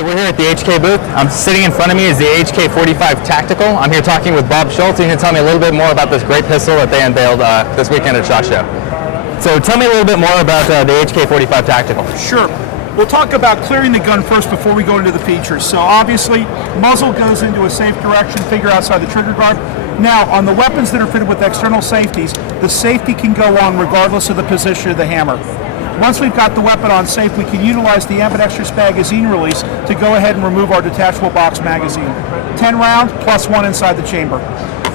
Hey, we're here at the HK booth. Sitting in front of me is the HK45 Tactical. I'm here talking with Bob Schultz. He can tell me a little bit more about this great pistol that they unveiled this weekend at SHOT Show. So tell me a little bit more about the HK45 Tactical. Sure. We'll talk about clearing the gun first before we go into the features. So obviously, muzzle goes into a safe direction, figure outside the trigger guard. Now, on the weapons that are fitted with external safeties, the safety can go on regardless of the position of the hammer. Once we've got the weapon on safe, we can utilize the ambidextrous magazine release to go ahead and remove our detachable box magazine. 10 rounds plus one inside the chamber.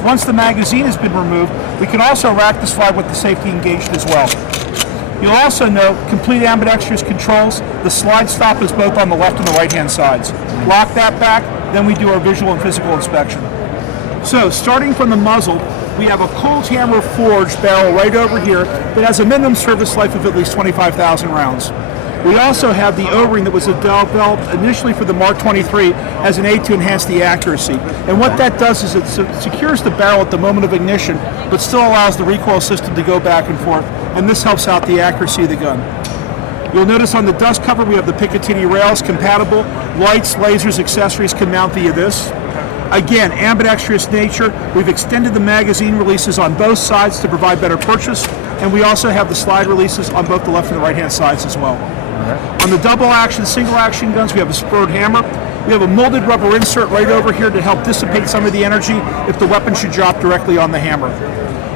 Once the magazine has been removed, we can also rack the slide with the safety engaged as well. You'll also note complete ambidextrous controls. The slide stop is both on the left and the right hand sides. Lock that back, then we do our visual and physical inspection. So starting from the muzzle, we have a cold hammer forged barrel right over here that has a minimum service life of at least 25,000 rounds. We also have the O-ring that was developed initially for the Mark 23 as an aid to enhance the accuracy. And what that does is it secures the barrel at the moment of ignition, but still allows the recoil system to go back and forth. And this helps out the accuracy of the gun. You'll notice on the dust cover we have the Picatinny rails compatible. Lights, lasers, accessories can mount via this. Again, ambidextrous nature. We've extended the magazine releases on both sides to provide better purchase, and we also have the slide releases on both the left and the right hand sides as well. On the double action, single action guns, we have a spurred hammer. We have a molded rubber insert right over here to help dissipate some of the energy if the weapon should drop directly on the hammer.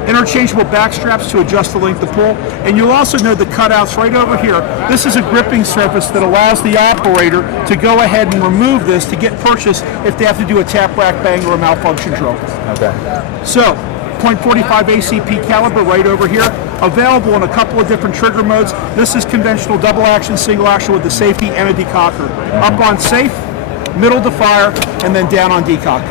Interchangeable back straps to adjust the length of pull, and you'll also note the cutouts right over here. This is a gripping surface that allows the operator to go ahead and remove this to get purchase if they have to do a tap rack bang or a malfunction drill. Okay. So, .45 ACP caliber right over here, available in a couple of different trigger modes. This is conventional double action, single action with the safety and a decocker. Up on safe, middle to fire, and then down on decock.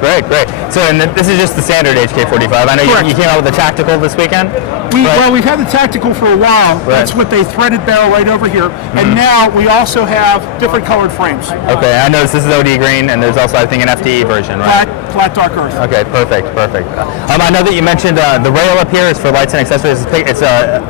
Great, great. So, and this is just the standard HK45. I know you came out with the Tactical this weekend? Well, we've had the Tactical for a while. Right. That's with a threaded barrel right over here. And now we also have different colored frames. Okay, I noticed this is OD green, and there's also, I think, an FDE version, right? Flat dark earth. Okay, perfect, perfect. I know that you mentioned the rail up here is for lights and accessories. It's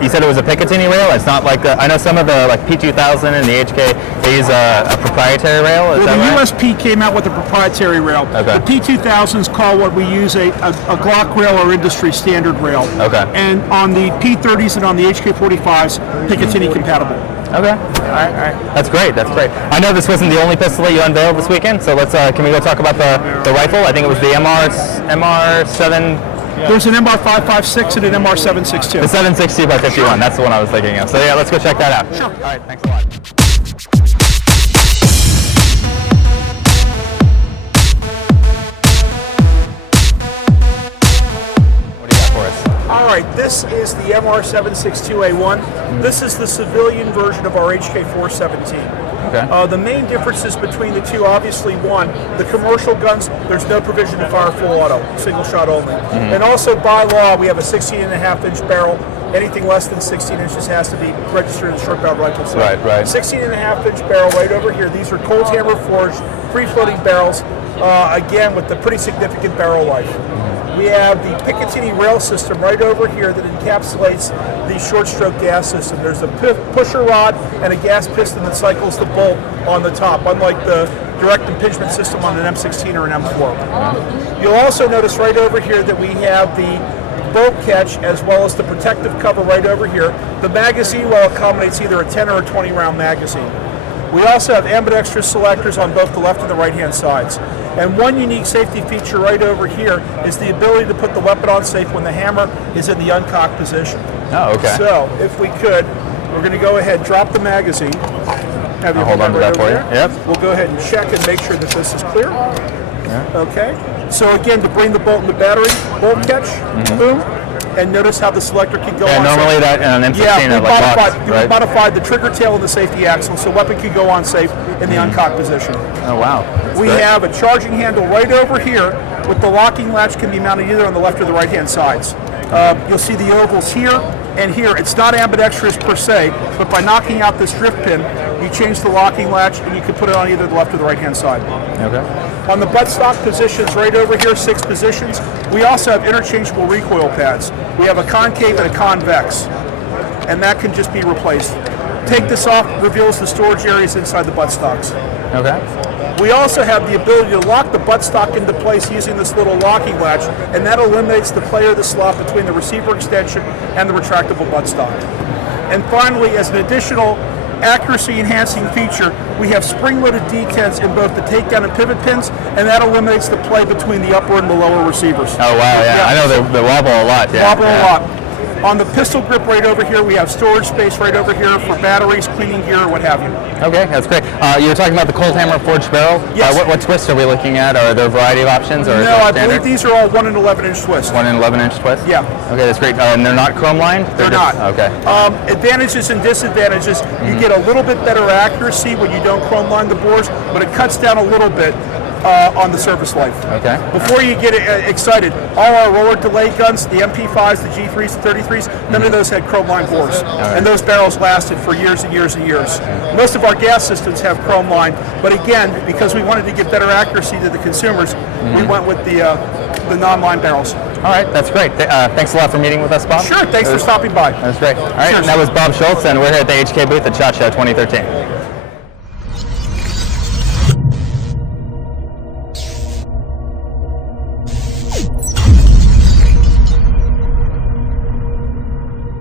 you said it was a Picatinny rail. It's not like I know some of the like P2000 and the HK, they use a proprietary rail. Is that right? The USP came out with a proprietary rail. Okay. The P2000s call what we use a Glock rail or industry standard rail. Okay. And on the P30s and on the HK45s, Picatinny compatible. Okay. All right. That's great. That's great. I know this wasn't the only pistol that you unveiled this weekend, so let's can we go talk about the rifle? I think it was the MR7. There's an MR556 and an MR762. The 762 by 51. Sure. That's the one I was thinking of. So yeah, let's go check that out. Sure. All right. Thanks a lot. All right, this is the MR762A1. This is the civilian version of our HK417. Okay. The main differences between the two, obviously, one, the commercial guns, there's no provision to fire full auto, single shot only. And also by law, we have a 16.5-inch barrel. Anything less than 16 inches has to be registered as a short barrel rifle. So right. 16.5-inch barrel right over here. These are cold hammer forged, free-floating barrels, again with the pretty significant barrel life. We have the Picatinny rail system right over here that encapsulates the short stroke gas system. There's a pusher rod and a gas piston that cycles the bolt on the top, unlike the direct impingement system on an M16 or an M4. You'll also notice right over here that we have the bolt catch as well as the protective cover right over here. The magazine well accommodates either a 10 or a 20 round magazine. We also have ambidextrous selectors on both the left and the right hand sides. And one unique safety feature right over here is the ability to put the weapon on safe when the hammer is in the uncocked position. Oh, okay. So, if we could, we're going to go ahead and drop the magazine. Have you hold on to that for you. Yep. We'll go ahead and check and make sure that this is clear. Yeah. Okay. So again, to bring the bolt in the battery, bolt catch, boom. And notice how the selector can go on. Normally that in an M16 we modified the trigger tail and the safety axle so weapon can go on safe in the uncocked position. Oh wow. We have a charging handle right over here with the locking latch can be mounted either on the left or the right hand sides. You'll see the ovals here and here. It's not ambidextrous per se, but by knocking out this drift pin, you change the locking latch and you can put it on either the left or the right hand side. Okay. On the buttstock positions right over here, 6 positions, we also have interchangeable recoil pads. We have a concave and a convex, and that can just be replaced. Take this off, reveals the storage areas inside the buttstocks. Okay. We also have the ability to lock the buttstock into place using this little locking latch, and that eliminates the play or the slot between the receiver extension and the retractable buttstock. And finally, as an additional accuracy-enhancing feature, we have spring-loaded detents in both the takedown and pivot pins, and that eliminates the play between the upper and the lower receivers. Oh wow, yeah. I know they wobble a lot. Yeah. Wobble a lot. On the pistol grip right over here, we have storage space right over here for batteries, cleaning gear, what have you. Okay, that's great. You were talking about the Cold Hammer forged barrel. Yes. What twist are we looking at? Are there a variety of options? Or No, I believe these are all 1 and 11-inch twists. 1 and 11-inch twist? Yeah. Okay, that's great. And they're not chrome lined? They're not. Okay. Advantages and disadvantages. You get a little bit better accuracy when you don't chrome line the bores, but it cuts down a little bit on the service life. Okay. Before you get excited, all our roller delay guns, the MP5s, the G3s, the 33s, none of those had chrome line bores. And those barrels lasted for years and years and years. Most of our gas systems have chrome line, but again, because we wanted to get better accuracy to the consumers, we went with the non-line barrels. All right, that's great. Thanks a lot for meeting with us, Bob. Sure, thanks for stopping by. That's great. All right, Cheers. That was Bob Schultz, and we're here at the HK booth at SHOT Show 2013.